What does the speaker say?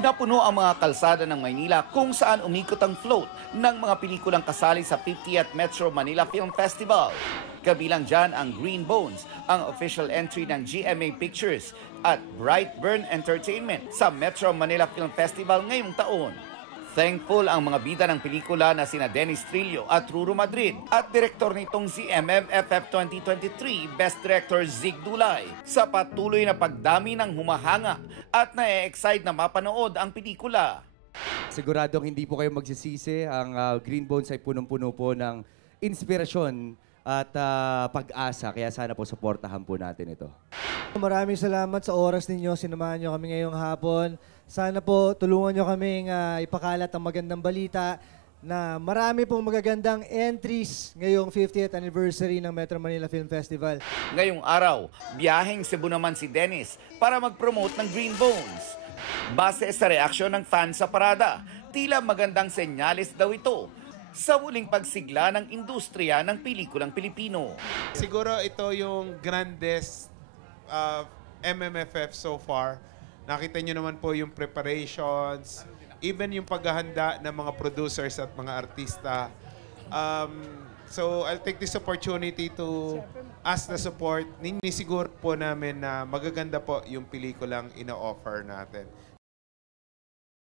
Napuno ang mga kalsada ng Maynila kung saan umikot ang float ng mga pelikulang kasali sa 50th Metro Manila Film Festival. Kabilang dyan ang Green Bones, ang official entry ng GMA Pictures at Brightburn Entertainment sa Metro Manila Film Festival ngayong taon. Thankful ang mga bida ng pelikula na sina Dennis Trillo at Ruru Madrid at direktor nitong si MMFF 2023 Best Director Zig Dulay sa patuloy na pagdami ng humahanga at na-excite na mapanood ang pelikula. Siguradong hindi po kayo magsisisi. Ang Green Bones ay punong-puno po ng inspirasyon at pag-asa. Kaya sana po supportahan po natin ito. Maraming salamat sa oras ninyo. Sinamahan nyo kami ngayong hapon. Sana po tulungan nyo kaming ipakalat ang magandang balita na marami pong magagandang entries ngayong 50th anniversary ng Metro Manila Film Festival. Ngayong araw, biyaheng Cebu naman si Dennis para mag-promote ng Green Bones. Base sa reaksyon ng fans sa parada, tila magandang senyales daw ito sa muling pagsigla ng industriya ng pelikulang Pilipino. Siguro ito yung grandest MMFF so far. Nakita nyo naman po yung preparations, even yung paghahanda ng mga producers at mga artista. So I'll take this opportunity to ask the support. Ninisiguro po namin na magaganda po yung pelikulang ino-offer natin.